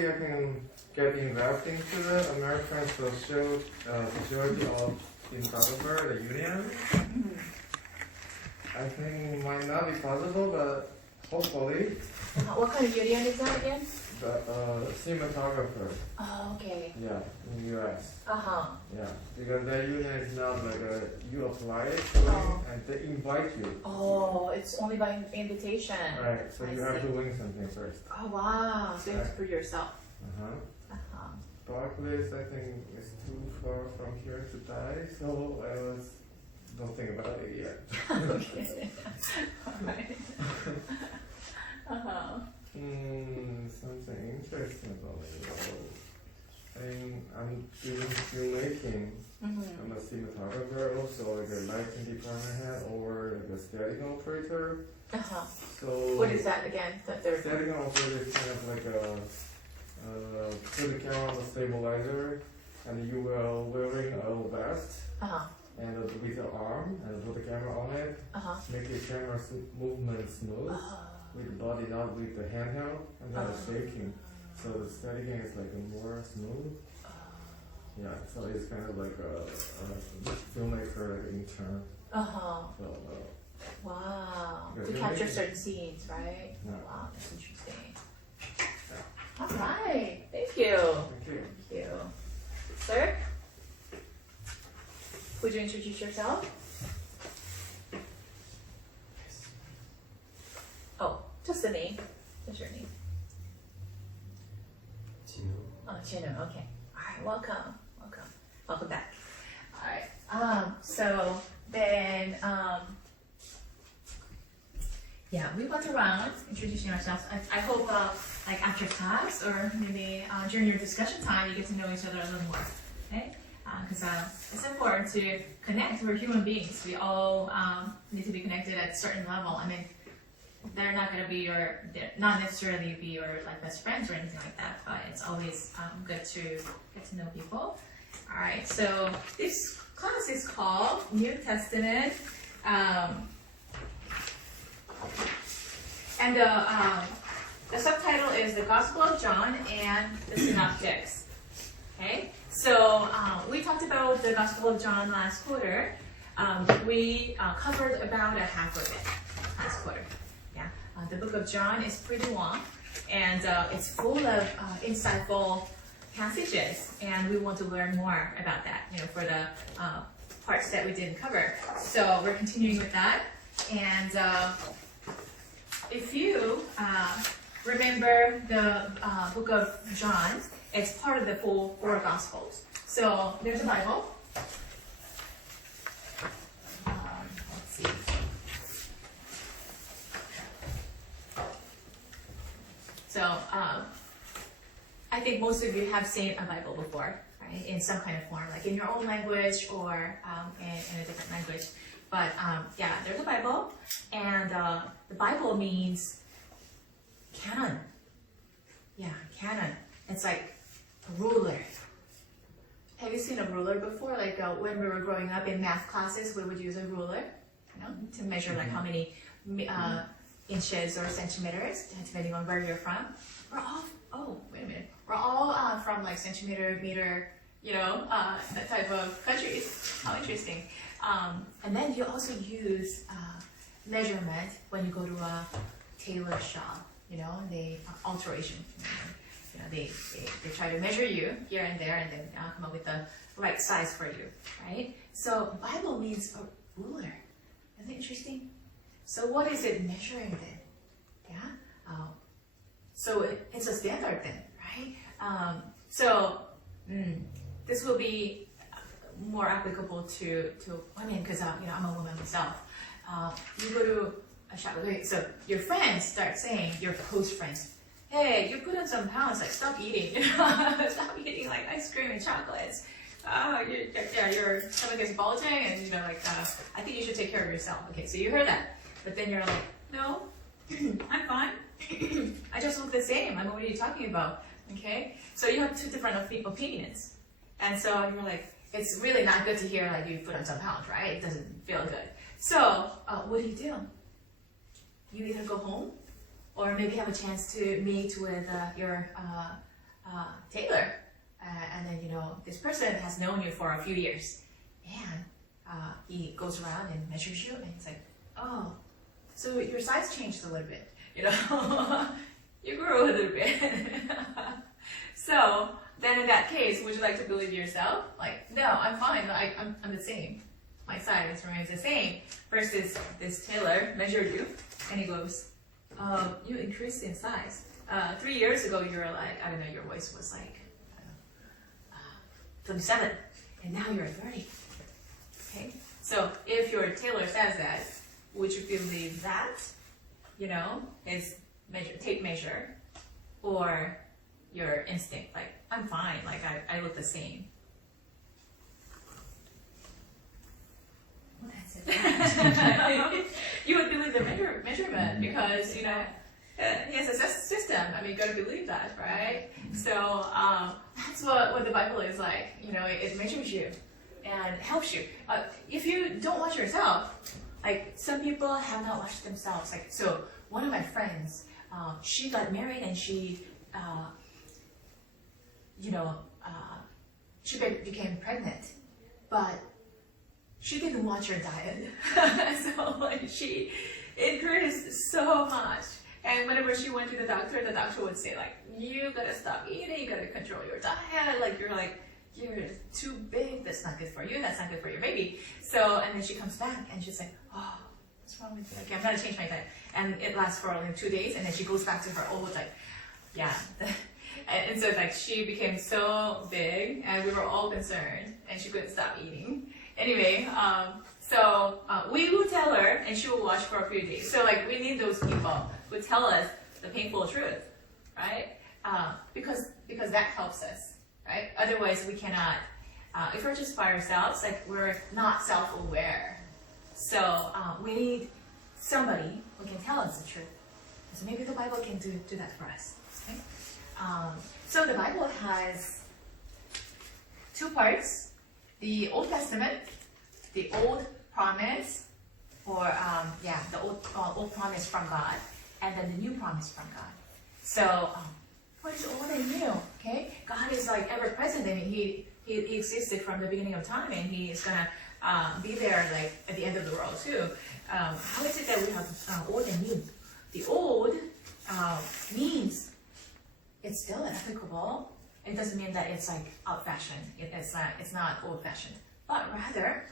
hopefully I can get involved into the American Society of Cinematographer, the union. I think it might not be possible, but hopefully. What kind of union is that again? The cinematographer. Oh, okay. Yeah, in the US. Yeah, because that union is not like you apply it and they invite you. Oh, it's only by invitation. Right, so you have to win something first. Oh, wow. So you have to prove yourself. Barclays, I think, is too far from here to die, so I don't think about it yet. Okay. Alright. Something interesting about it. I'm doing filmmaking. I'm a cinematographer, also like a lighting department head or like a steady operator. So what is that again? That third one? steady operator is kind of like a put the camera on the stabilizer, and you will wearing a vest and with the arm and put the camera on it, make the camera movement smooth with the body, not with the handheld and not shaking. So the steadying is like a more smooth. Yeah, so it's kind of like a filmmaker intern. So, wow. because To you're capture making- certain scenes, right? Yeah. Wow, that's interesting. All right. Thank you. Thank you. Thank you. Sir? Would you introduce yourself? Oh, just the name. What's your name? 진우. Oh, Chino. Okay. All right. Welcome. Welcome. Welcome back. All right. So then, yeah, we went around introducing ourselves. I hope, like after class or maybe during your discussion time, you get to know each other a little more. Okay? Because it's important to connect. We're human beings. We all need to be connected at a certain level. I mean, they're not going to be not necessarily be your like best friends or anything like that, but it's always good to get to know people. All right, so this class is called New Testament, and the subtitle is The Gospel of John and the Synoptics. Okay, so we talked about the Gospel of John last quarter. We covered about a half of it last quarter. The book of John is pretty long, and it's full of insightful passages, and we want to learn more about that, for the parts that we didn't cover. So we're continuing with that, and if you remember the book of John, it's part of the four Gospels. So there's a Bible. Let's see. So I think most of you have seen a Bible before, right? In some kind of form, like in your own language or in a different language. But yeah, there's a Bible, and the Bible means canon. Yeah, canon. It's like a ruler. Have you seen a ruler before? Like when we were growing up in math classes, we would use a ruler, to measure like how many inches or centimeters, depending on where you're from. We're all from like centimeter, meter, that type of countries. How interesting. And then you also use measurement when you go to a tailor shop, they alteration. They try to measure you here and there and then come up with the right size for you, right? So Bible means a ruler. Isn't it interesting? So what is it measuring then? Yeah? So it's a standard then, right? This will be more applicable to women because, I'm a woman myself. You go to a shop, so your friends start saying, your close friends, hey, you put on some pounds, like stop eating, stop eating like ice cream and chocolates. Your stomach is bulging and, I think you should take care of yourself. Okay, so you heard that. But then you're like, no, I'm fine. I just look the same. What are you talking about? Okay? So you have two different opinions. And so you're like, it's really not good to hear like you put on some pounds, right? It doesn't feel good. So what do? You either go home or maybe have a chance to meet with your tailor. And then, this person has known you for a few years. And he goes around and measures you, and he's like, oh, so your size changed a little bit. You grew a little bit. So then in that case, would you like to believe yourself? Like, no, I'm fine. I'm the same. My size remains the same. Versus this tailor measured you, and he goes, you increased in size. 3 years ago, you were like, I don't know, your voice was like 27, and now you're 30. Okay? So if your tailor says that, would you believe that? His tape measure, or your instinct, like, I'm fine, like I look the same. Well, that's it. You would believe the measurement because, he has a system. I mean, you gotta believe that, right? So that's what the Bible is like. It measures you and helps you. If you don't watch yourself, like some people have not watched themselves. Like, so one of my friends, she got married and she became pregnant, but she didn't watch her diet. So she increased so much. And whenever she went to the doctor would say, like, you gotta stop eating, you gotta control your diet, like you're too big, that's not good for you, that's not good for your baby. So, and then she comes back and she's like, oh, what's wrong with you? Okay, I'm gonna change my diet. And it lasts for only 2 days, and then she goes back to her old, like, yeah. And so, like, she became so big, and we were all concerned, and she couldn't stop eating. Anyway, so we will tell her, and she will watch for a few days. So, like, we need those people who tell us the painful truth, right? Because that helps us, right? Otherwise, we cannot. If we're just by ourselves, like, we're not self-aware. So we need somebody who can tell us the truth. So maybe the Bible can do that for us. Okay? So the Bible has 2 parts. The Old Testament, the Old Promise, or the old promise from God, and then the new promise from God. So what is old and new? Okay, God is like ever present. I mean, He existed from the beginning of time, and He is gonna be there like at the end of the world too. How is it that we have old and new? The old means it's still applicable. It doesn't mean that it's like old-fashioned. It's not old-fashioned, but rather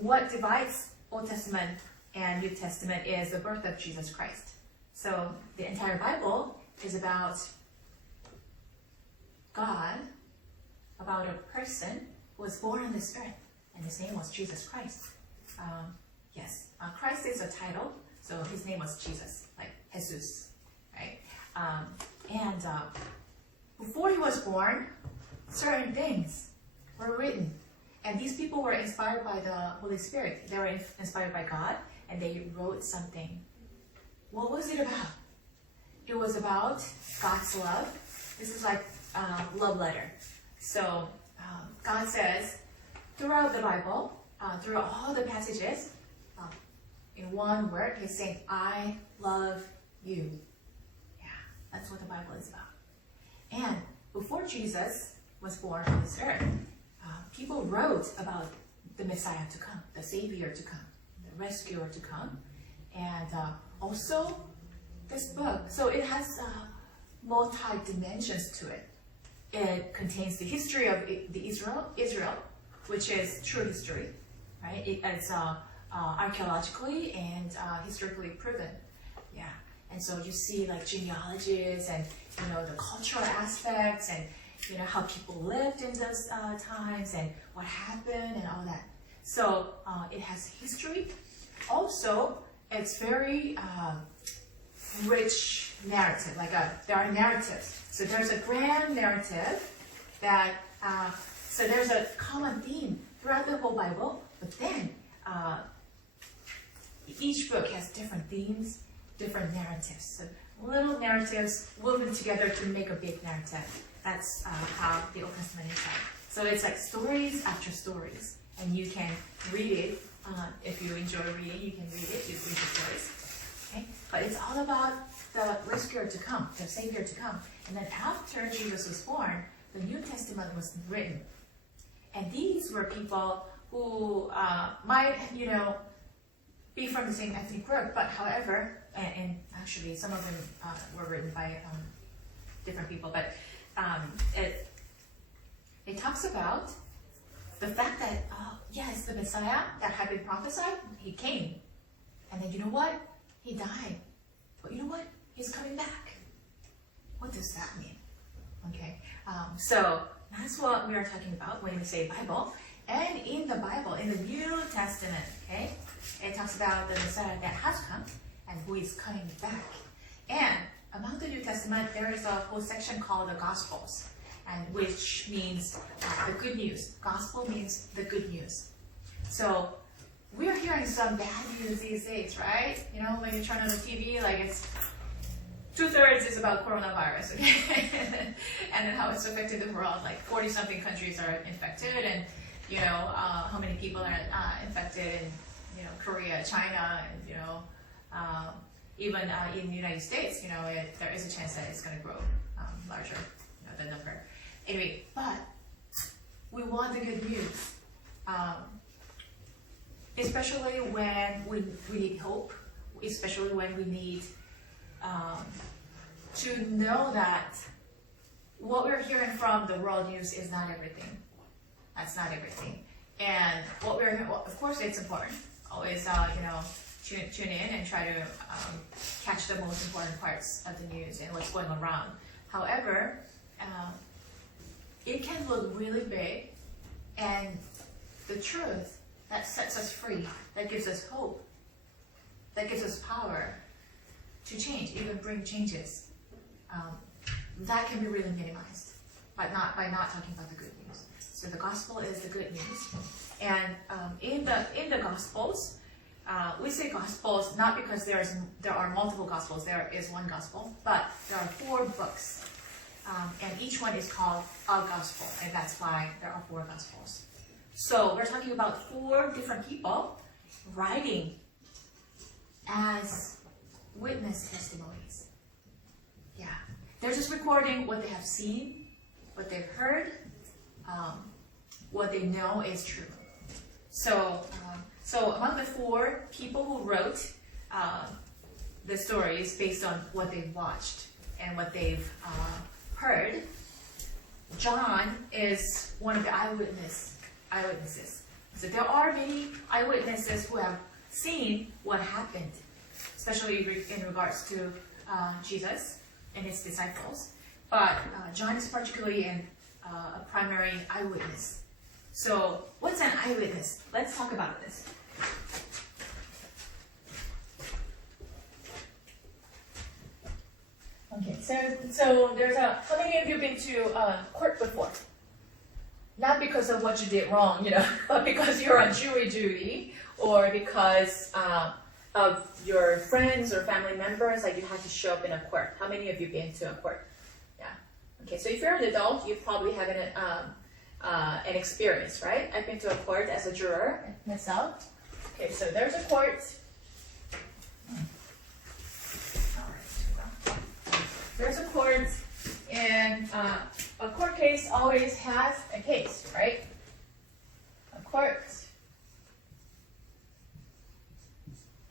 what divides Old Testament and New Testament is the birth of Jesus Christ. So the entire Bible is about God, about a person who was born on this earth, and his name was Jesus Christ. Christ is a title, so his name was Jesus, like Jesus, right? Before he was born, certain things were written. And these people were inspired by the Holy Spirit. They were inspired by God, and they wrote something. What was it about? It was about God's love. This is like a love letter. So God says, throughout the Bible, throughout all the passages, in one word, he's saying, I love you. Yeah, that's what the Bible is about. And before Jesus was born on this earth, people wrote about the Messiah to come, the Savior to come, the Rescuer to come. And also, this book, so it has multi-dimensions to it. It contains the history of the Israel, which is true history, right? It's archaeologically and historically proven. Yeah. And so you see like genealogies and, the cultural aspects and, how people lived in those times and what happened and all that. So it has history. Also, it's very rich narrative. Like there are narratives. So there's a grand narrative that, so there's a common theme throughout the whole Bible, but then each book has different themes, different narratives. So little narratives woven together to make a big narrative. That's how the Old Testament is like. So it's like stories after stories, and you can read it. If you enjoy reading, you can read it. You read the stories. Okay, but it's all about the rescuer to come, the Savior to come. And then after Jesus was born, the New Testament was written. And these were people who might, be from the same ethnic group, but however, and actually some of them were written by different people, but it talks about the fact that, yes, the Messiah that had been prophesied, he came. And then you know what? He died. But you know what? He's coming back. What does that mean? Okay, so that's what we are talking about when we say Bible. And in the Bible, in the New Testament, okay, it talks about the Messiah that has come and who is coming back. And among the New Testament, there is a whole section called the Gospels, and which means the good news. Gospel means the good news. So we are hearing some bad news these days, right? When you turn on the TV, like it's 2/3 is about coronavirus, okay? And then how it's affecting the world. Like 40-something countries are infected, and how many people are infected in Korea, China, and even in the United States, there is a chance that it's going to grow larger, the number. Anyway, but we want the good news, especially when we need hope, especially when we need to know that what we're hearing from the world news is not everything. That's not everything. And what of course, it's important. Always, tune in and try to catch the most important parts of the news and what's going around. However, it can look really big, and the truth that sets us free, that gives us hope, that gives us power to change, even bring changes, that can be really minimized, but not by not talking about the good news. So the gospel is the good news, and in the gospels, we say gospels not because there are multiple gospels. There is one gospel, but there are 4 books, and each one is called a gospel, and that's why there are 4 gospels. So we're talking about 4 different people writing as witness testimonies. Yeah, they're just recording what they have seen, what they've heard, what they know is true. So among the 4 people who wrote the stories based on what they've watched and what they've heard, John is one of the eyewitnesses. So there are many eyewitnesses who have seen what happened, especially in regards to Jesus and his disciples. But John is particularly a primary eyewitness. So what's an eyewitness? Let's talk about this. Okay, so there's how many of you have been to court before? Not because of what you did wrong, but because you're on jury duty, or because of your friends or family members, like you had to show up in a court. How many of you been to a court? Yeah. Okay, so if you're an adult, you probably have an experience, right? I've been to a court as a juror myself. Okay, so there's a court. There's a court, and a court case always has a case, right? A court.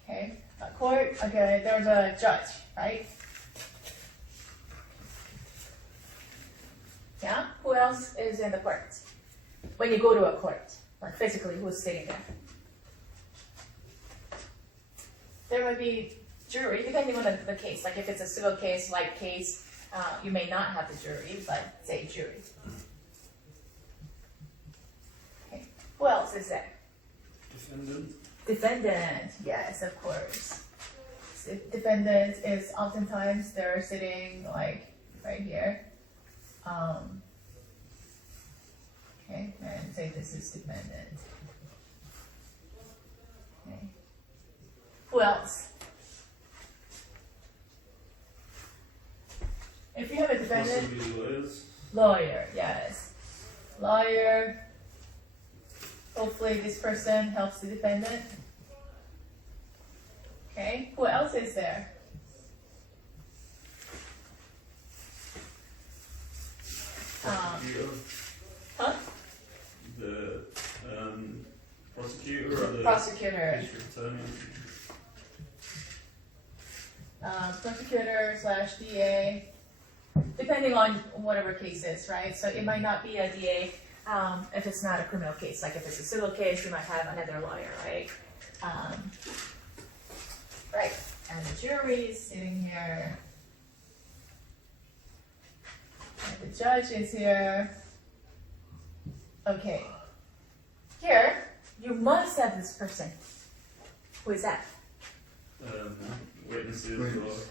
Okay, a court. Okay, there's a judge, right? Yeah. Who else is in the court? When you go to a court, like physically, who's sitting there? There might be jury, depending on the case. Like if it's a civil case, light case, you may not have the jury, but say jury. Okay. Who else is there? Defendant, yes, of course. So defendant is oftentimes they're sitting like right here. Okay, and say this is defendant. Okay. Who else? If you have a defendant, lawyer, yes. Lawyer, hopefully this person helps the defendant. Okay, who else is there? Prosecutor. Huh? The prosecutor or the Prosecutor. district attorney. Prosecutor / DA, depending on whatever case is, right? So it might not be a DA if it's not a criminal case. Like if it's a civil case, you might have another lawyer, right? Right, and the jury is sitting here. And the judge is here. Okay. Here, you must have this person. Who is that? Witnesses Witness.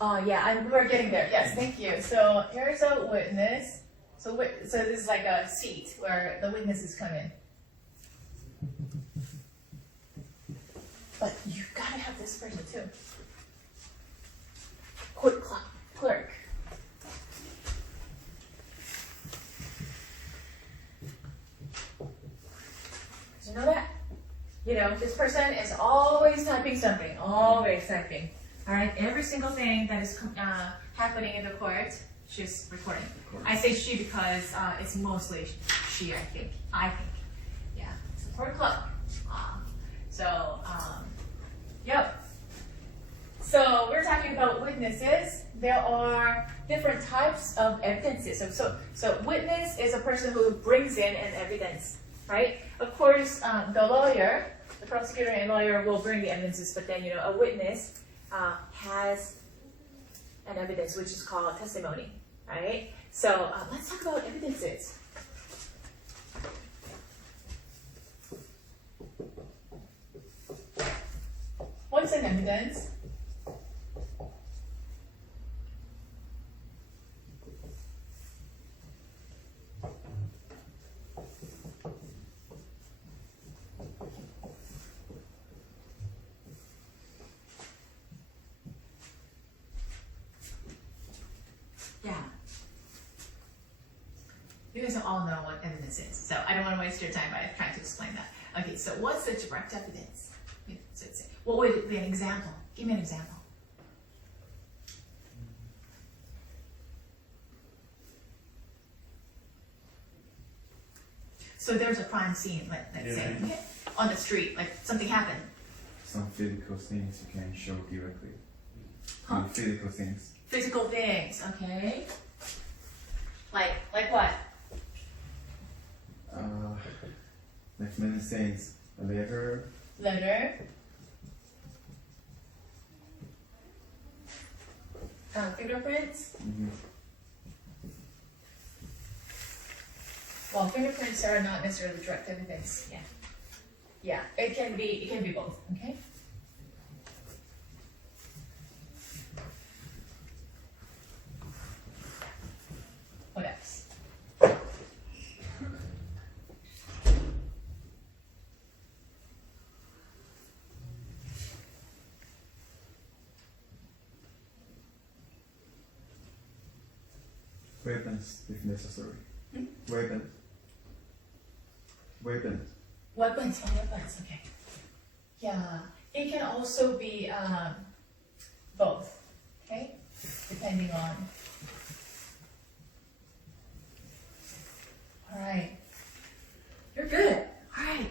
Yeah, we're getting there. Yes, thank you. So here's a witness. So this is like a seat where the witnesses come in. But you gotta have this person too. Court clerk. Did you know that? You know, this person is always typing something, always typing. All right, every single thing that is happening in the court, she's recording. I say she because it's mostly she, I think. Yeah, it's a court clerk. Yep. So we're talking about witnesses. There are different types of evidences. So witness is a person who brings in an evidence, right? Of course, the lawyer, the prosecutor and lawyer will bring the evidences, but then, a witness has an evidence which is called testimony, right? So let's talk about evidences. What's an evidence? Yeah. You guys all know what evidence is, so I don't want to waste your time by trying to explain that. Okay, so what's the direct evidence? What would it be an example? Give me an example. So there's a crime scene, let's say, okay, on the street, like something happened. Some physical things you can show directly. Huh? Physical things. Physical things, okay. Like what? Like many things. A letter. Letter. Fingerprints. Mm-hmm. Well, fingerprints are not necessarily direct evidence. Yeah. Yeah, it can be both. Okay. What else? Weapons, if necessary. Hmm? Weapons. Weapons, okay. Yeah, it can also be both, okay? Depending on. All right. You're good. All right.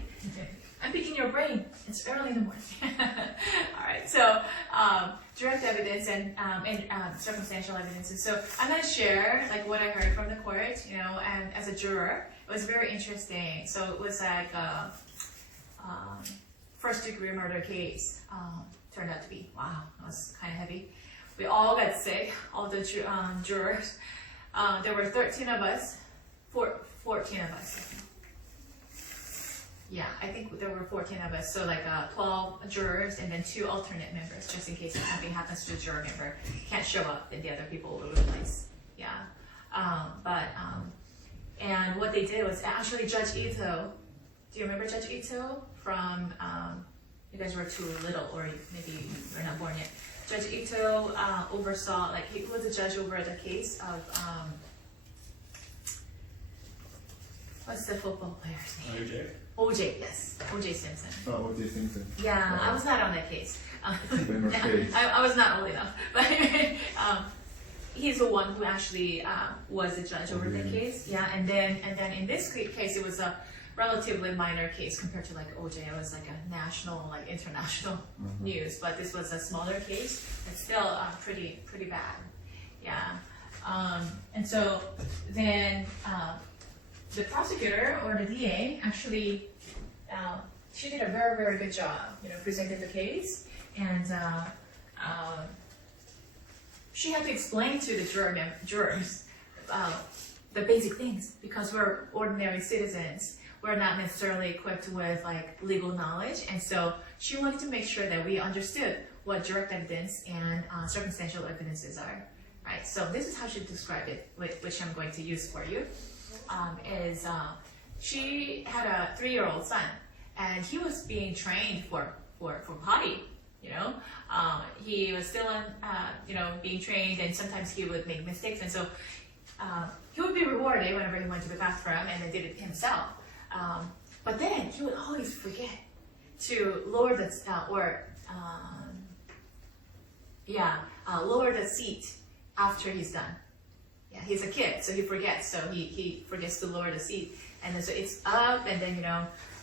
I'm picking your brain. It's early in the morning. All right, so direct evidence and circumstantial evidences. So I'm going to share like what I heard from the court, and as a juror, it was very interesting. So it was like a first-degree murder case. Turned out to be, wow, it was kind of heavy. We all got sick, all the jurors. There were 13 of us, 14 of us. Yeah, I think there were 14 of us, so like 12 jurors and then 2 alternate members, just in case if something happens to a juror member, can't show up, then the other people will replace. Yeah, and what they did was actually Judge Ito. Do you remember Judge Ito from? You guys were too little, or maybe you were not born yet. Judge Ito oversaw, like he was a judge over the case of what's the football player's name? OJ, yes. OJ Simpson. Oh, O.J. Simpson. Yeah, I was not on that case. Case. I was not old enough. But he's the one who actually was the judge over the case. Yeah, and then in this case, it was a relatively minor case compared to like OJ. It was like a national, like international news, but this was a smaller case. It's still pretty bad. Yeah, and so then the prosecutor or the DA actually she did a very good job, presenting the case, and she had to explain to the jurors the basic things, because we're ordinary citizens. We're not necessarily equipped with like legal knowledge, and so she wanted to make sure that we understood what direct evidence and circumstantial evidences are. Right. So this is how she described it, which I'm going to use for you. She had a 3-year-old son, and he was being trained for potty. He was still being trained, and sometimes he would make mistakes, and so he would be rewarded whenever he went to the bathroom and then did it himself. But then he would always forget to lower the lower the seat after he's done. Yeah, he's a kid, so he forgets. So he forgets to lower the seat, and then so it's up, and then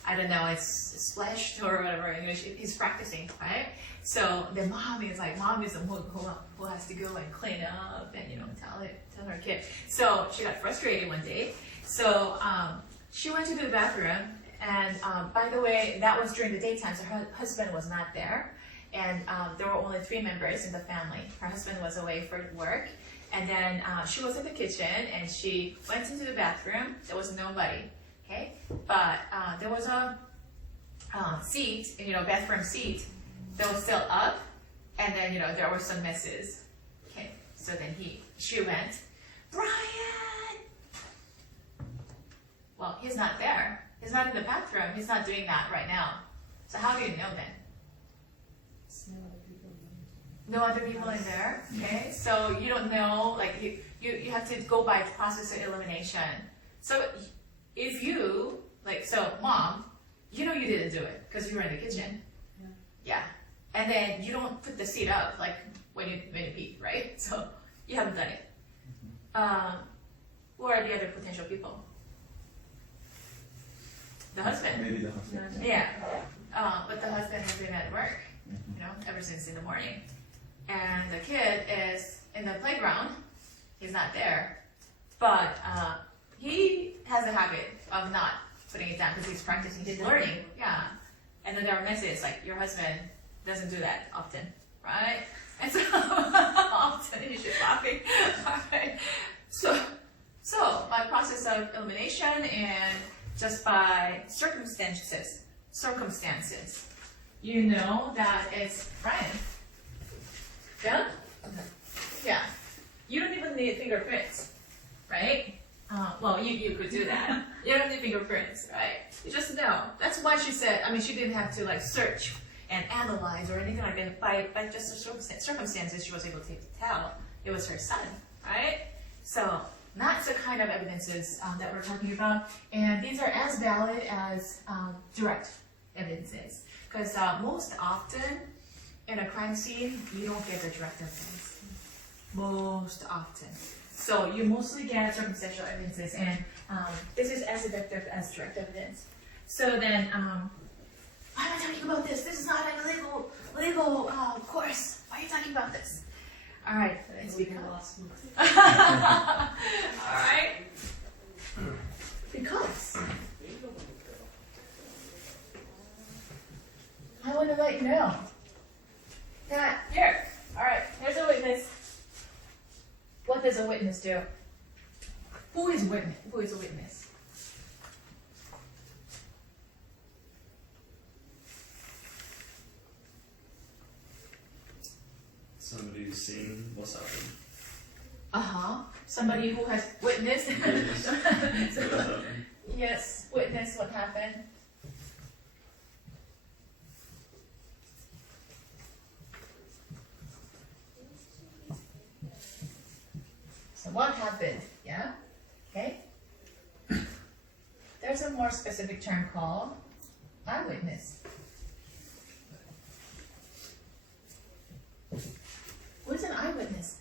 I don't know, it's splashed or whatever. He's practicing, right? So the mom is the one who has to go and clean up and tell her kid. So she got frustrated one day. So she went to the bathroom, and by the way, that was during the daytime, so her husband was not there, and there were only 3 members in the family. Her husband was away for work, and then she was in the kitchen, and she went into the bathroom. There was nobody. Okay, but there was a seat, bathroom seat, that was still up, and then there were some messes. Okay, so then she went, Brian. Well, he's not there. He's not in the bathroom. He's not doing that right now. So how do you know then? No other people in there. Okay, so you don't know. Like you have to go by process of elimination. So if you, mom, you didn't do it because you were in the kitchen. Yeah. And then you don't put the seat up, like, when you pee, right? So you haven't done it. Who are the other potential people? The husband. Maybe the husband. Yeah. But the husband has been at work, ever since in the morning. And the kid is in the playground. He's not there. But he has a habit of not putting it down because he's practicing, he's learning. Yeah. And then there are messages like, your husband doesn't do that often, right? And so often you should laughing. Right? So by process of elimination and just by circumstances, you know that it's Brian. Yeah? Okay. Yeah. You don't even need fingerprints, right? Well, you could do that. You don't need fingerprints, right? You just know. That's why she said, she didn't have to search and analyze or anything like that. By just the circumstances, she was able to tell it was her son, right? So that's the kind of evidences that we're talking about. And these are as valid as direct evidences. Because most often in a crime scene, you don't get the direct evidence. Most often. So you mostly get circumstantial evidences, and this is as effective as direct evidence. So then, why am I talking about this? This is not a legal course. Why are you talking about this? All right, it's because. All right, because I want to let you know that here. All right, here's a witness. What does a witness do? Who is witness? Who is a witness? Somebody who's seen what's happened. Somebody who has witnessed. What happened? Yes, witness what happened. So what happened? Yeah? Okay? There's a more specific term called eyewitness. Who is an eyewitness?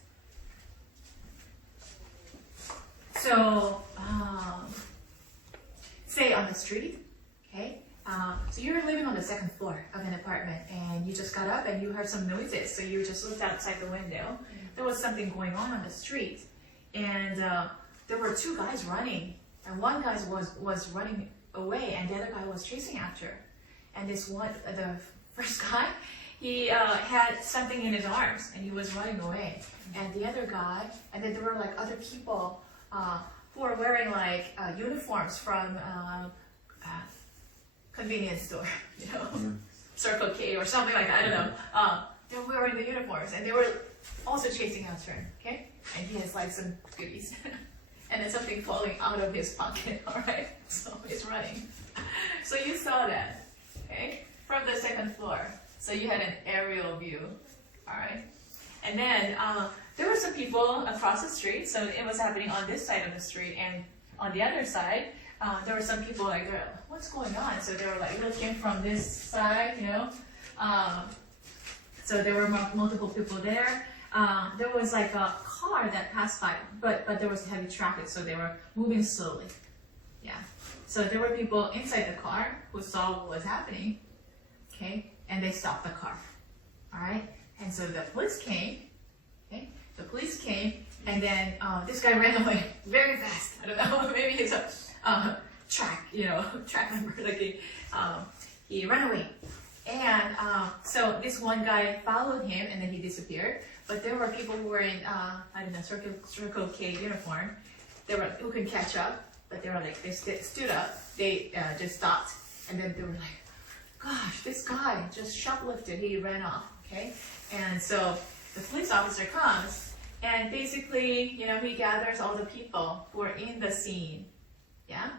you just got up and you heard some noises, so you just looked outside the window. There was something going on the street, and there were two guys running, and one guy was running away, and the other guy was chasing after. And the first guy, he had something in his arms, and he was running away. And the other guy, and then there were like other people who were wearing like uniforms from convenience store, you know, Circle K or something like that. I don't know. They were wearing the uniforms, and they were also chasing after him. Okay, and he has like some goodies, and then something falling out of his pocket. All right, so he's running. So you saw that, okay, from the second floor. So you had an aerial view. All right, and then there were some people across the street. So it was happening on this side of the street, and on the other side, there were some people like, what's going on? So they were like looking from this side, you know. So there were multiple people there. There was like a car that passed by, but there was heavy traffic, so they were moving slowly. Yeah. So there were people inside the car who saw what was happening, okay, and they stopped the car. All right. And so the police came. Okay. The police came, and then this guy ran away very fast. I don't know. Maybe he's a track member. Like he ran away. And so this one guy followed him, and then he disappeared. But there were people who were in, Circle K uniform. Who could catch up, but they were like, they stood up, they just stopped, and then they were like, gosh, this guy just shoplifted, he ran off, okay? And so the police officer comes, and basically, you know, he gathers all the people who are in the scene, yeah?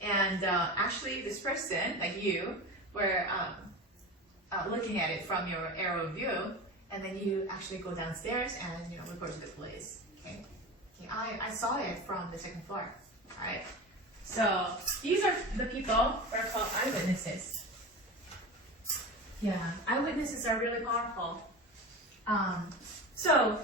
And actually, this person, like you, were looking at it from your aerial view, and then you actually go downstairs and, you know, report to the police, okay? I saw it from the second floor, all right? So these are the people who are called eyewitnesses. Yeah, eyewitnesses are really powerful. So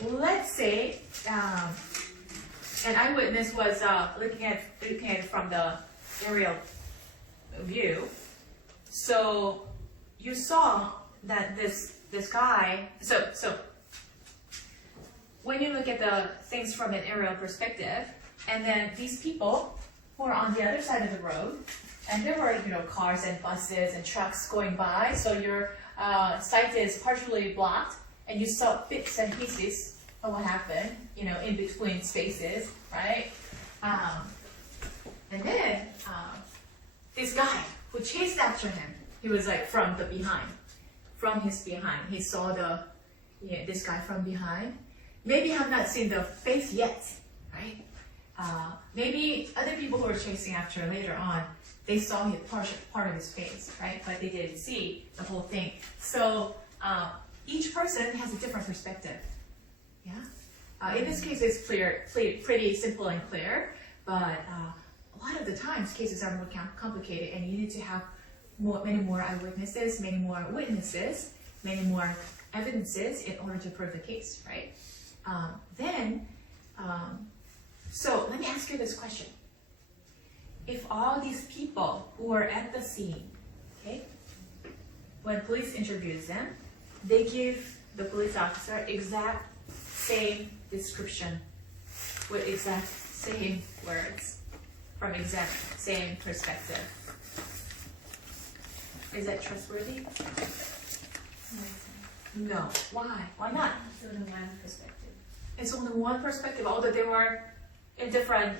let's say an eyewitness was looking at it from the aerial view. So you saw that this guy. So when you look at the things from an aerial perspective, and then these people who are on the other side of the road, and there were, you know, cars and buses and trucks going by, so your sight is partially blocked, and you saw bits and pieces of what happened, you know, in between spaces, right? And then this guy who chased after him, he was like from his behind. He saw this guy from behind. Maybe have not seen the face yet, right? Maybe other people who were chasing after later on, they saw part of his face, right? But they didn't see the whole thing. So each person has a different perspective. Yeah. In this case, it's pretty simple and clear. But a lot of the times, cases are more complicated, and you need to have many more eyewitnesses, many more witnesses, many more evidences in order to prove the case, right? So let me ask you this question. If all these people who were at the scene, okay, when police interviews them, they give the police officer exact same description with exact same words from exact same perspective, is that trustworthy? No. Why? Why not? It's only one perspective. It's only one perspective, although they were in different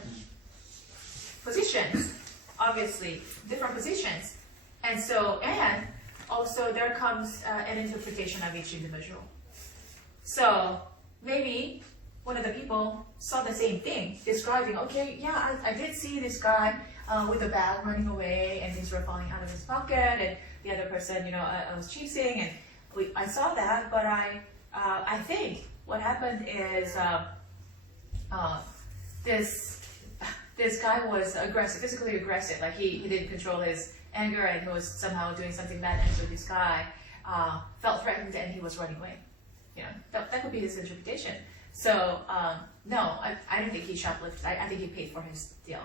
positions, obviously, different positions. And also there comes an interpretation of each individual. So maybe one of the people saw the same thing, describing, okay, yeah, I did see this guy with a bag running away, and things were falling out of his pocket, and the other person, you know, I was chasing, and I saw that, but I think what happened is this guy was aggressive, physically aggressive, like he didn't control his anger, and he was somehow doing something bad, and so this guy felt threatened, and he was running away. You know, that could be his interpretation. So no, I don't think he shoplifted. I think he paid for his deal,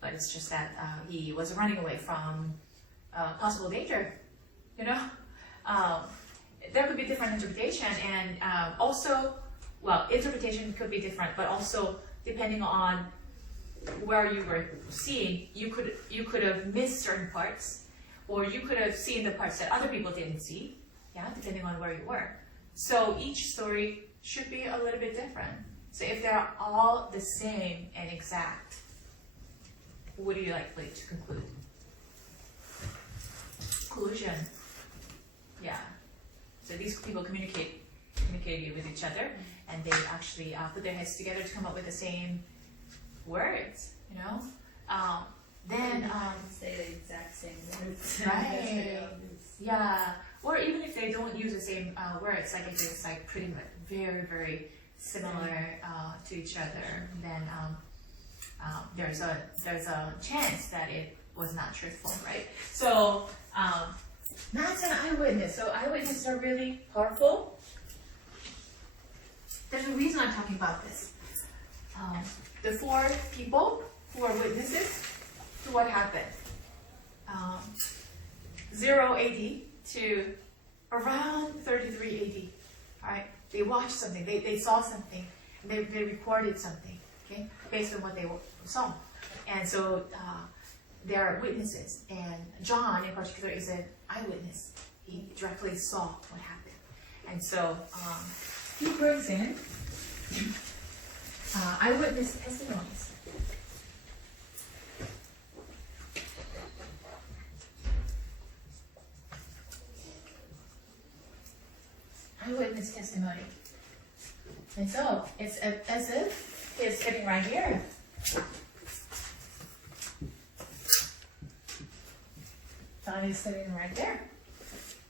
but it's just that he was running away from possible danger. You know, there could be different interpretation, and also, well, interpretation could be different, but also depending on where you were seeing, you could have missed certain parts, or you could have seen the parts that other people didn't see, yeah, depending on where you were. So each story should be a little bit different. So if they're all the same and exact, what do you likely to conclude? Collusion. Yeah. So these people communicated with each other, and they actually put their heads together to come up with the same words, you know? Then say the exact same words. right. Yeah. Or even if they don't use the same words, like if it's like pretty much very, very similar to each other, then there's a chance that it was not truthful, right? So that's an eyewitness. So eyewitnesses are really powerful. There's a reason I'm talking about this. The 4 people who are witnesses to what happened. 0 AD to around 33 AD. All right, they watched something, they saw something, they recorded something, okay, based on what they saw. And so they are witnesses, and John in particular is an eyewitness. He directly saw what happened. And so he brings in eyewitness testimonies. Eyewitness testimony. And so it's as if he's sitting right here. John is sitting right there.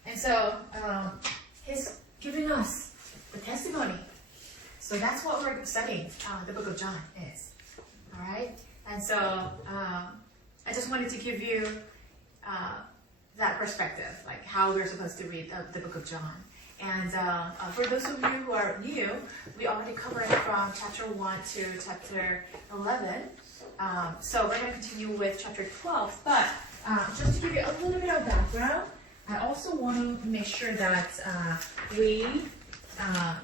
And so he's giving us the testimony. So that's what we're studying, the book of John is. All right? And so I just wanted to give you that perspective, like how we're supposed to read the book of John. And for those of you who are new, we already covered from chapter 1 to chapter 11. So we're going to continue with chapter 12. But just to give you a little bit of background, I also want to make sure that we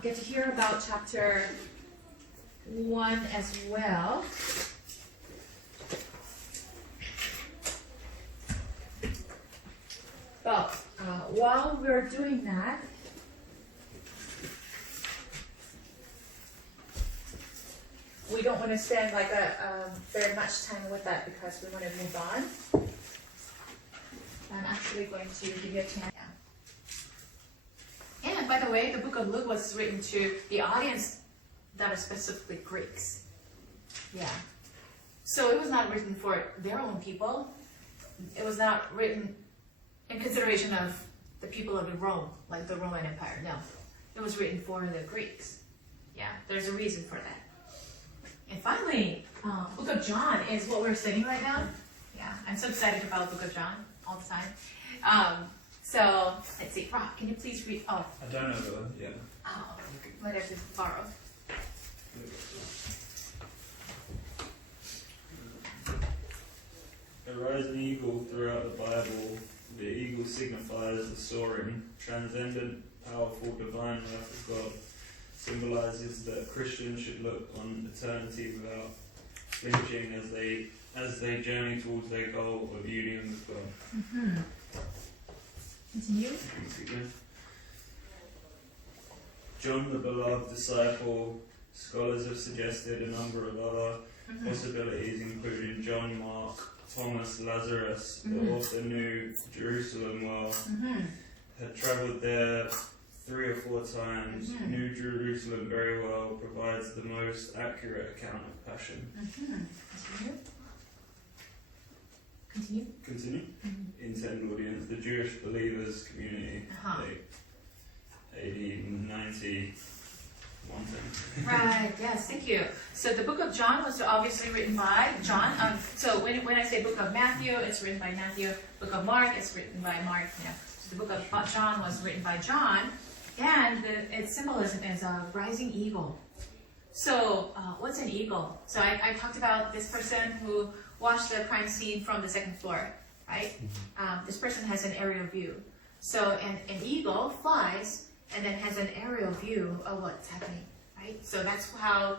get to hear about chapter 1 as well. But while we're doing that, we don't want to spend like very much time with that because we want to move on. I'm actually going to give you a chance. Yeah. And by the way, the book of Luke was written to the audience that are specifically Greeks. Yeah. So it was not written for their own people. It was not written in consideration of the people of Rome, like the Roman Empire. No. It was written for the Greeks. Yeah, there's a reason for that. And finally, Book of John is what we're studying right now. Yeah, I'm so excited about Book of John all the time. So let's see, Rob, can you please read? Oh, I don't know the one, yeah. oh, what is it borrowed? A rising eagle throughout the Bible, the eagle signifies the soaring, transcendent, powerful, divine wrath of God. Symbolizes that Christians should look on eternity without flinching as they journey towards their goal of union with God. Mm-hmm. Continue. John, the beloved disciple, scholars have suggested a number of other possibilities, including John, Mark, Thomas, Lazarus, the author knew Jerusalem well, had travelled there 3 or 4 times, knew Jerusalem very well, provides the most accurate account of passion. Continue? Intend audience, the Jewish believers community, AD 90, 110. Right, yes, thank you. So the book of John was obviously written by John. So when I say book of Matthew, it's written by Matthew. Book of Mark, it's written by Mark. Yeah. So the book of John was written by John. And its symbolism is a rising eagle. So what's an eagle? So I talked about this person who watched the crime scene from the 2nd floor, right? This person has an aerial view. So an eagle flies and then has an aerial view of what's happening, right? So that's how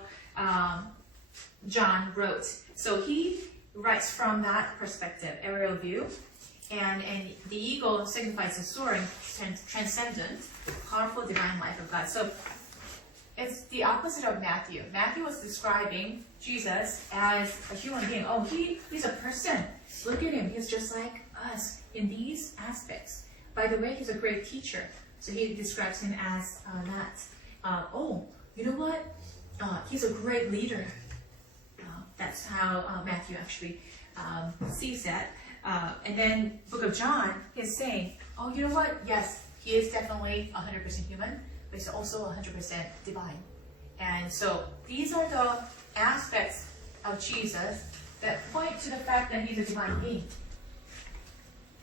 John wrote. So he writes from that perspective, aerial view, and the eagle signifies the soaring, transcendent, powerful divine life of God. So it's the opposite of Matthew. Matthew was describing Jesus as a human being. Oh, he's a person. Look at him. He's just like us in these aspects. By the way, he's a great teacher. So he describes him as that. Oh, you know what? He's a great leader. That's how Matthew actually sees that. And then Book of John is saying, oh, you know what? Yes, he is definitely 100% human, but he's also 100% divine. And so these are the aspects of Jesus that point to the fact that he's a divine being.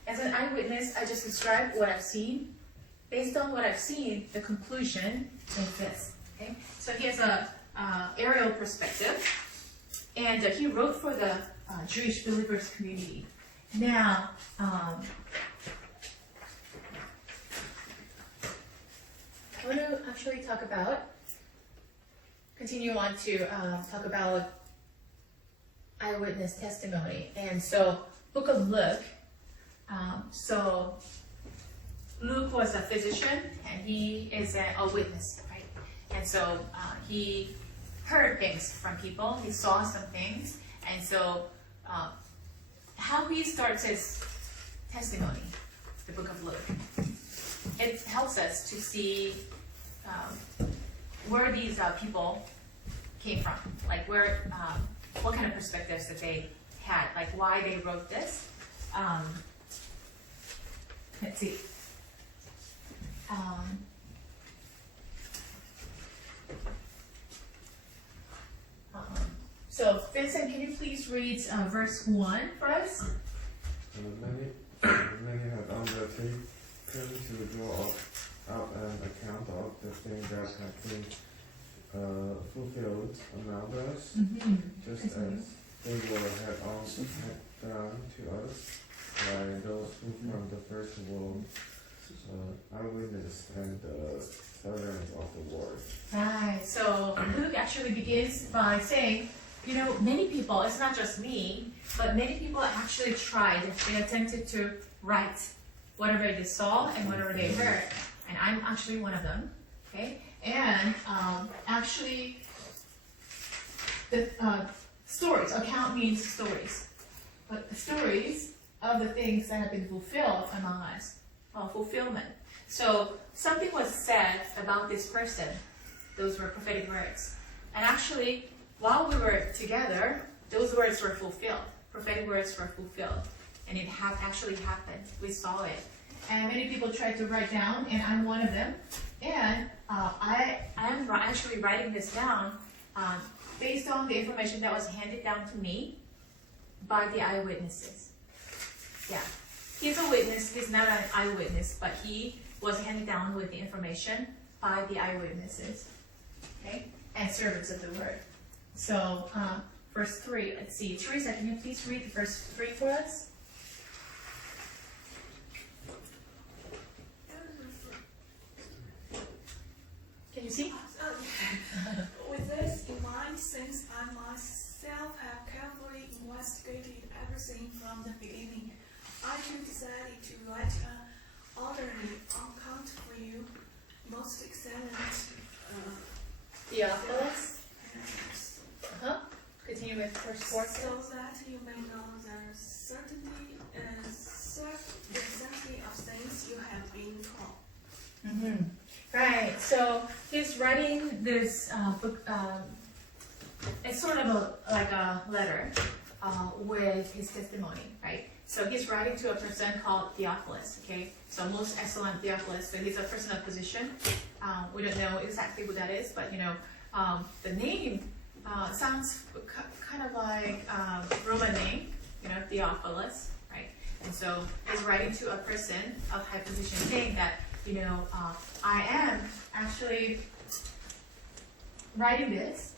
As an eyewitness, I just described what I've seen. Based on what I've seen, the conclusion is this. Okay? So he has a aerial perspective, and he wrote for the Jewish believers community. Now, I want to actually continue on to talk about eyewitness testimony. And so, Book of Luke. So, Luke was a physician, and he is a witness, right? And so, he heard things from people, he saw some things, and so, how he starts his testimony, the Book of Luke, it helps us to see where these people came from, like what kind of perspectives that they had, like why they wrote this. Let's see. So, Vincent, can you please read verse 1 for us? Many had undertaken to draw out an account of the things that have been fulfilled among us, just as they had also had done to us by those who from the first were eyewitness and servants of the word. Right. So Luke actually begins by saying, you know, many people, it's not just me, but many people actually tried, they attempted to write whatever they saw and whatever they heard. And I'm actually one of them, okay? And actually, the stories, account means stories, but the stories of the things that have been fulfilled among us, fulfillment. So something was said about this person, those were prophetic words. And actually, while we were together, those words were fulfilled. Prophetic words were fulfilled. And it actually happened. We saw it. And many people tried to write down, and I'm one of them. And I'm actually writing this down based on the information that was handed down to me by the eyewitnesses. Yeah. He's a witness. He's not an eyewitness, but he was handed down with the information by the eyewitnesses. Okay? And servants of the word. So, verse 3, let's see. Teresa, can you please read verse 3 for us? Can you see? With this in mind, since I myself have carefully investigated everything from the beginning, I too decided to write an orderly account for you, most excellent. Theophilus. Continue with verse 4. So that you may know the certainty and exactly of things you have been taught. Right. So he's writing this book. It's sort of like a letter with his testimony, right? So he's writing to a person called Theophilus. Okay. So most excellent Theophilus. So he's a person of position. We don't know exactly who that is, but you know, the name sounds kind of like Roman name, you know, Theophilus, right? And so he's writing to a person of high position, saying that, you know, I am actually writing this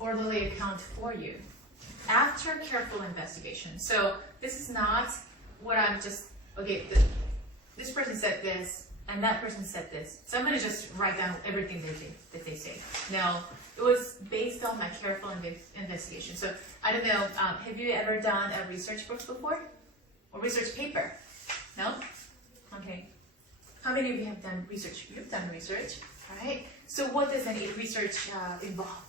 orderly account for you after careful investigation. So this is not what I'm just, okay, this person said this, and that person said this. So I'm gonna just write down everything that they say. No, it was based on my careful investigation. So I don't know, have you ever done a research book before? Or research paper? No? Okay. How many of you have done research? You've done research, right? So what does any research involve?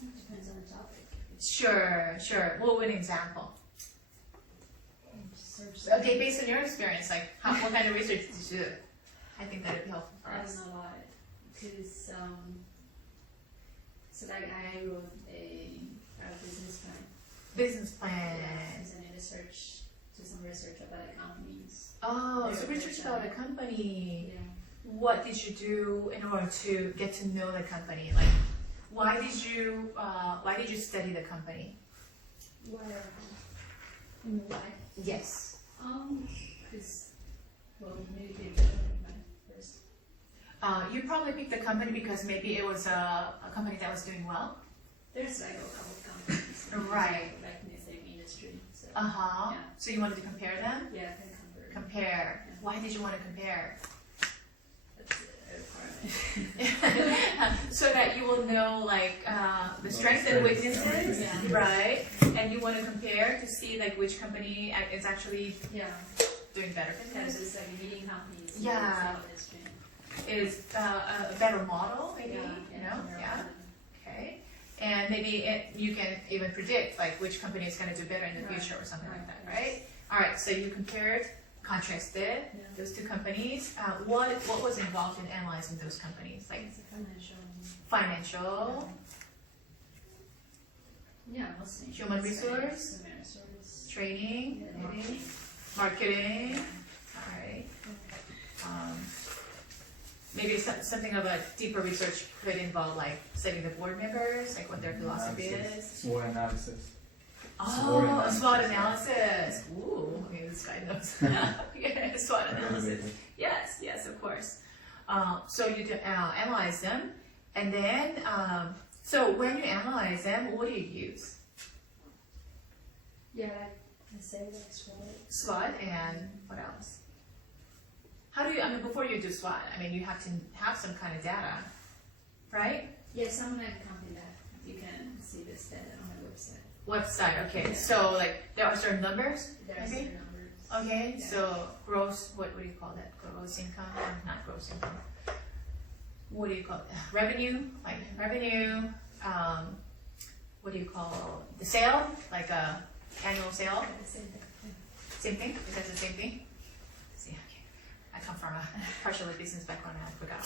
Depends on the topic. Sure. Well, an example. Search. Okay, based on your experience, like what kind of research did you do? I think that would be helpful for us. A lot, because so like I wrote a business plan. Business plan. Yeah, so I did some research about the companies. Oh, so research about a company. Yeah. What did you do in order to get to know the company? Like, why did you study the company? Why? Yes. Because, well, maybe they did my first. You probably picked the company because maybe it was a company that was doing well. There's like a couple of companies. Right. Like in the same industry. So, Uh-huh. Yeah. So you wanted to compare them? Yeah, I can compare. Compare. Yeah. Why did you want to compare? That's a requirement. So that you will know like the strengths and weaknesses, Yeah. right? And you want to compare to see like which company is actually Yeah. doing better Because business, it's like leading companies. Yeah. Industry. is a better model, maybe, Yeah. you know, yeah. Okay, and maybe you can even predict like which company is going to do better in the Right. future or something like that, Right. right? All right, so you contrasted Yeah. those two companies. What was involved in analyzing those companies? Like It's a financial. financial, Yeah, mostly. Human resource? Human resource. training, Yeah, maybe marketing. marketing. All right. Maybe something of a deeper research could involve like studying the board members, like what their philosophy is. SWOT analysis. Oh, SWOT analysis. Ooh, okay, this guy knows. Yeah, SWOT analysis. Yes, of course. So you do analyze them, and then so when you analyze them, what do you use? Yeah, like I say like SWOT. SWOT and what else? How do you? I mean, before you do SWOT, I mean, you have to have some kind of data, right? Yeah, some like company that you can see this data on the website. Website. Okay, Yeah. so like there are certain numbers. There are Okay. certain numbers. Okay, Yeah. so gross, what do you call that? Gross income? Not gross income. What do you call it? Revenue? Like revenue, what do you call the sale? Like a annual sale? Yeah, the same thing. Yeah. Same thing? Is that the same thing? See, okay. I come from a partially business background and I forgot.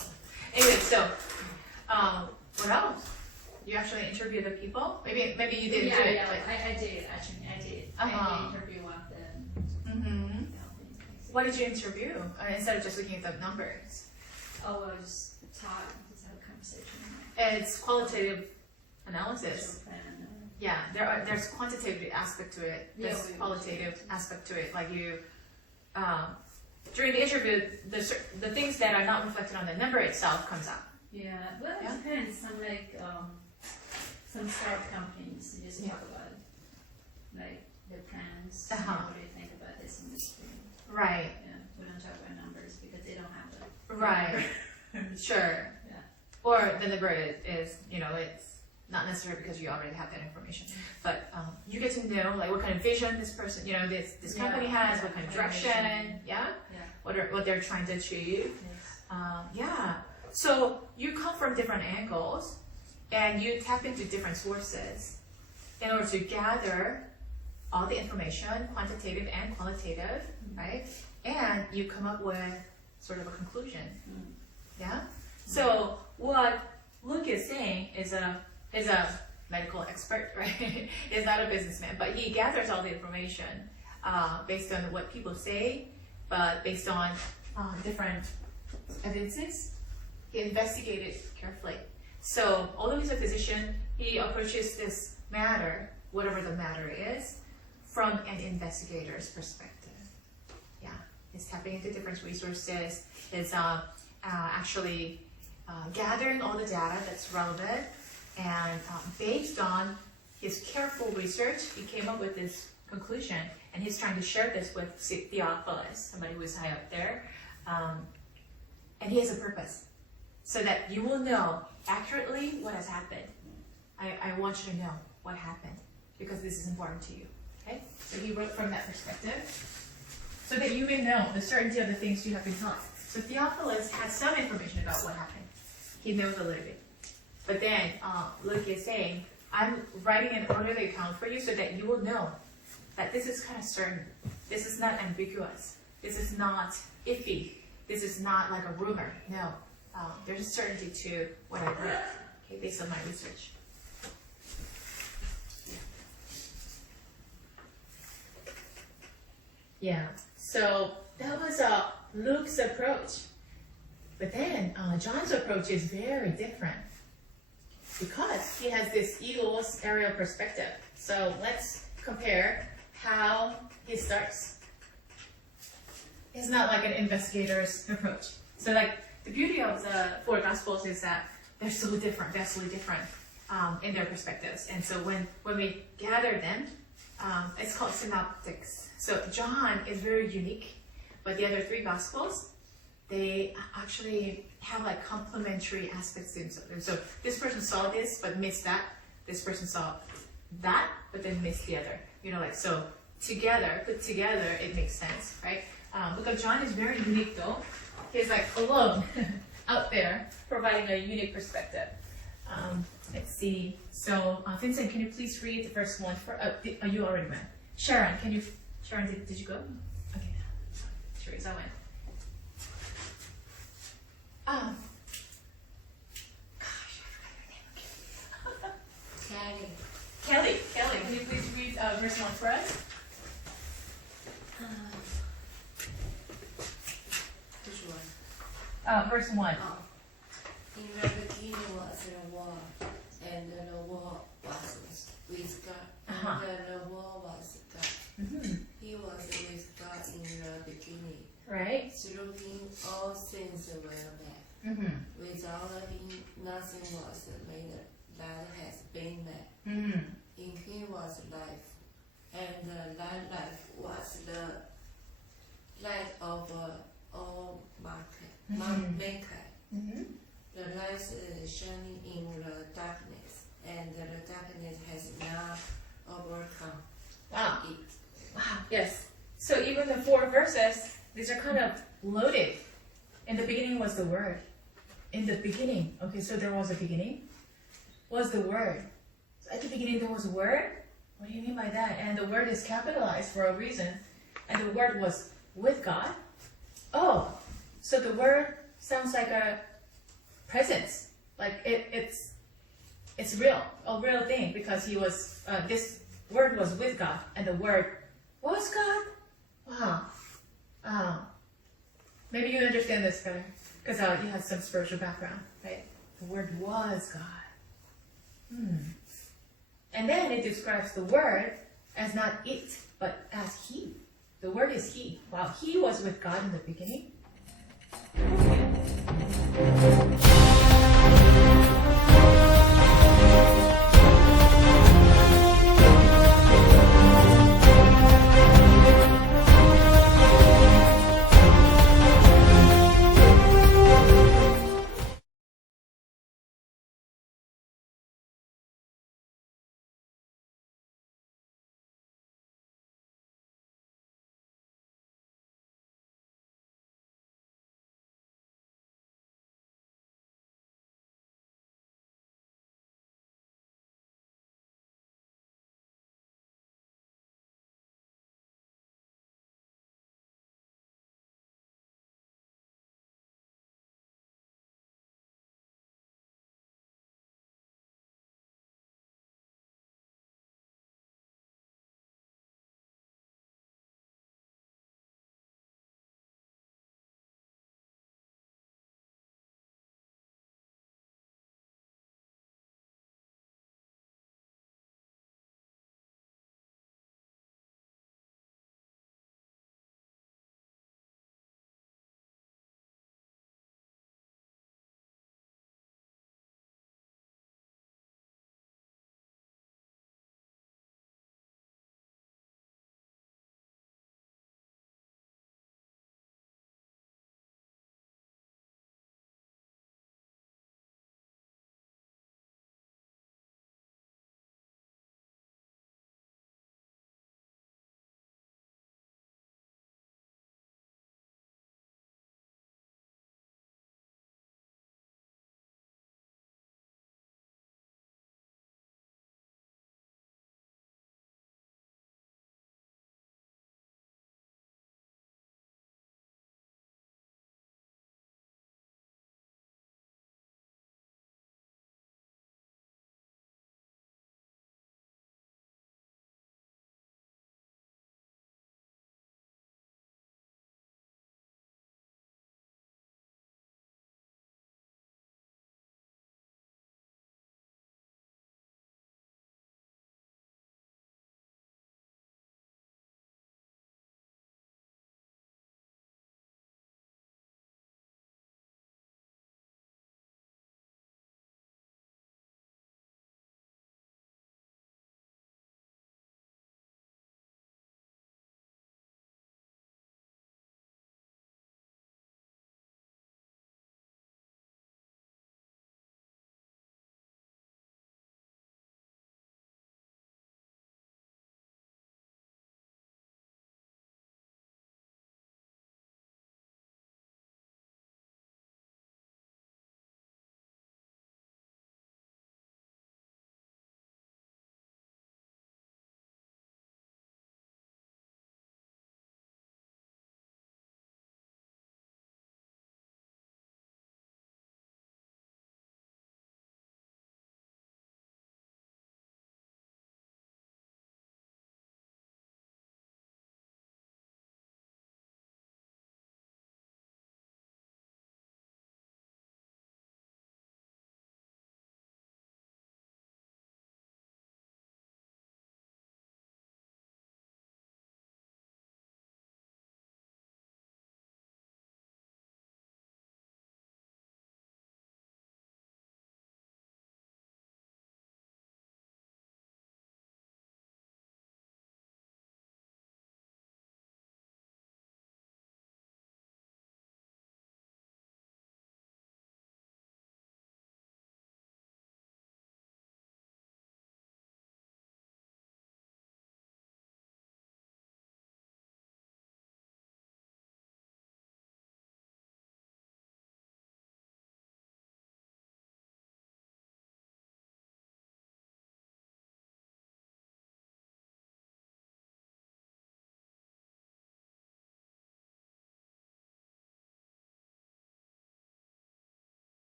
Anyway, so, what else? You actually interview the people? Maybe you didn't do it. Yeah, Like, I did actually. I did. Uh-huh. I did interview one of them. mm-hmm. What did you interview? Instead of just looking at the numbers. Oh, well, just talk, just have a conversation. It's qualitative analysis. Visual plan, Yeah, there's quantitative aspect to it. Yeah, There's we- qualitative aspect to it. Like you, during the interview, the things that are not reflected on the number itself comes out. Yeah, well, it Yeah. depends. Some like some startup companies, you just Yeah. talk about like their plans. Uh-huh. What do you think about this industry? Right. Yeah, we don't talk about numbers because they don't have them. Right. Sure. Yeah. Or the number is, it's not necessary because you already have that information. But you get to know like what kind of vision this person, this Yeah. company has, what kind of direction, yeah, Yeah. what they're trying to achieve. Yes. Yeah. So you come from different angles and you tap into different sources in order to gather all the information, quantitative and qualitative, right? And you come up with sort of a conclusion. Mm. Yeah? So what Luke is saying is a medical expert, right? He's not a businessman, but he gathers all the information based on what people say, but based on different evidences. He investigated carefully. So although he's a physician, he approaches this matter, whatever the matter is, from an investigator's perspective. Yeah, he's tapping into different resources. He's actually gathering all the data that's relevant, and based on his careful research, he came up with this conclusion. And he's trying to share this with Theophilus, somebody who is high up there. And he has a purpose, so that you will know accurately what has happened. I want you to know what happened, because this is important to you. Okay? So he wrote from that perspective, so that you may know the certainty of the things you have been taught. So Theophilus has some information about what happened. He knows a little bit. But then Luke is saying, I'm writing an orderly account for you so that you will know that this is kind of certain. This is not ambiguous. This is not iffy. This is not like a rumor. No. There's a certainty to what I wrote, okay, based on my research. Yeah, so that was Luke's approach. But then John's approach is very different, because he has this eagle's aerial perspective. So let's compare how he starts. It's not like an investigator's approach. So like the beauty of the four gospels is that they're so different, vastly different in their perspectives. And so when we gather them, it's called synoptics. So John is very unique, but the other three gospels, they actually have like complementary aspects to them. So this person saw this but missed that. This person saw that but then missed the other. You know, like, so together, put together, it makes sense, right? Book of John is very unique though. He's like alone out there, providing a unique perspective. Let's see. So Vincent, can you please read verse 1 for? You already went. Sharon, Sharon, did you go? Okay. Teresa went. Gosh, I forgot your name. Kelly, can you please read verse 1 for us? Which one? Verse 1. Oh. In the beginning was the Word, and the Word was with God, and the Word was God. Mm-hmm. He was with God in the beginning. Right? Through him all things were made. Mm-hmm. Without him nothing was made that has been made. Mm-hmm. In him was life, and that life was the light of all mankind. Mm-hmm. The light is shining in the darkness, and the darkness has not overcome Wow. it. Wow. Yes. So even the 4 verses, these are kind of loaded. In the beginning was the Word. In the beginning. Okay, so there was a beginning. Was the Word. So at the beginning there was a Word? What do you mean by that? And the Word is capitalized for a reason. And the Word was with God. Oh, so the Word sounds like a presence. Like it's real, a real thing, because he was, this Word was with God, and the Word was God? Wow. Maybe you understand this better, because you have some spiritual background, right? The Word was God. And then it describes the Word as not it, but as He. The Word is He. Wow, He was with God in the beginning.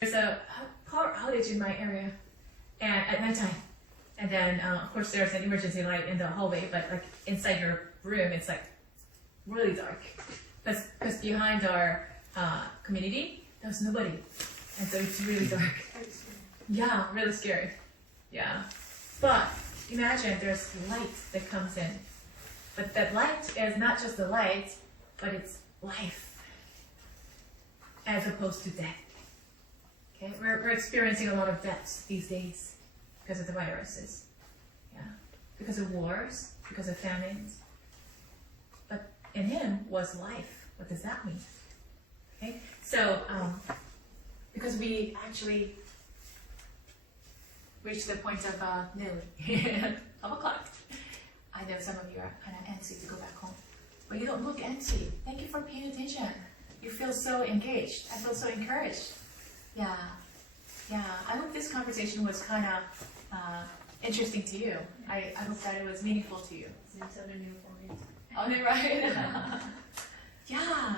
there's a power outage in my area, and at nighttime. And then, of course, there's an emergency light in the hallway, but like inside your room, it's like really dark. Because behind our community, there's nobody. And so it's really dark. Yeah, really scary. Yeah. But imagine there's light that comes in. But that light is not just the light, but it's life. As opposed to death. Okay? We're experiencing a lot of deaths these days because of the viruses. Yeah. Because of wars, because of famines. But in him was life. What does that mean? Okay? So, because we actually reached the point of noon, 12 o'clock. I know some of you are kind of antsy to go back home. But you don't look antsy. Thank you for paying attention. You feel so engaged. I feel so encouraged. Yeah. Yeah. I hope this conversation was kind of interesting to you. I hope that it was meaningful to you. Oh, right? Yeah.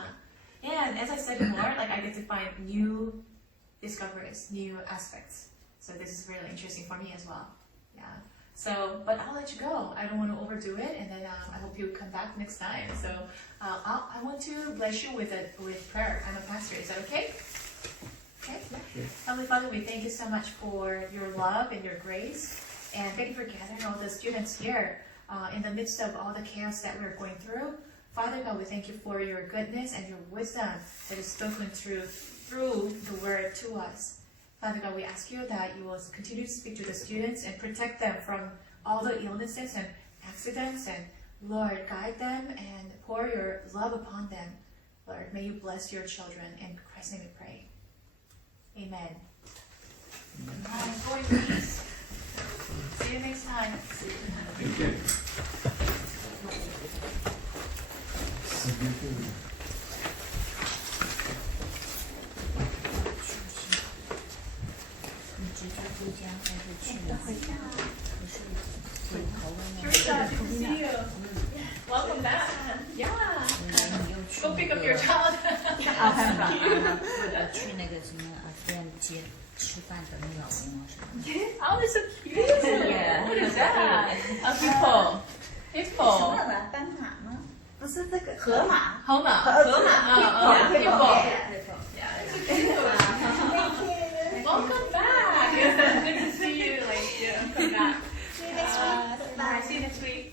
And as I said before, like I get to find new discoveries, new aspects. So this is really interesting for me as well. Yeah. So, but I'll let you go. I don't want to overdo it, and then I hope you come back next time. So I want to bless you with prayer. I'm a pastor. Is that okay? Okay. Heavenly Father, we thank you so much for your love and your grace, and thank you for gathering all the students here in the midst of all the chaos that we're going through. Father God, we thank you for your goodness and your wisdom that is spoken through the word to us. Father God, we ask you that you will continue to speak to the students and protect them from all the illnesses and accidents. And Lord, guide them and pour your love upon them. Lord, may you bless your children. In Christ's name we pray. Amen. Go in peace. See you next time. Thank you. Teresa, good to see you. Welcome back. Yeah. Go pick up your child. 去那个什么店吃饭的那个老公是吧？ Oh, they're so cute. What is that? A hippo. Hippo. 斑马吗？不是这个河马，河马。Hippo. Yeah, it's so cute. Welcome back. Good to see you. Come back. See you next week. Bye. See you next week.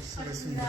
수고하셨습니다.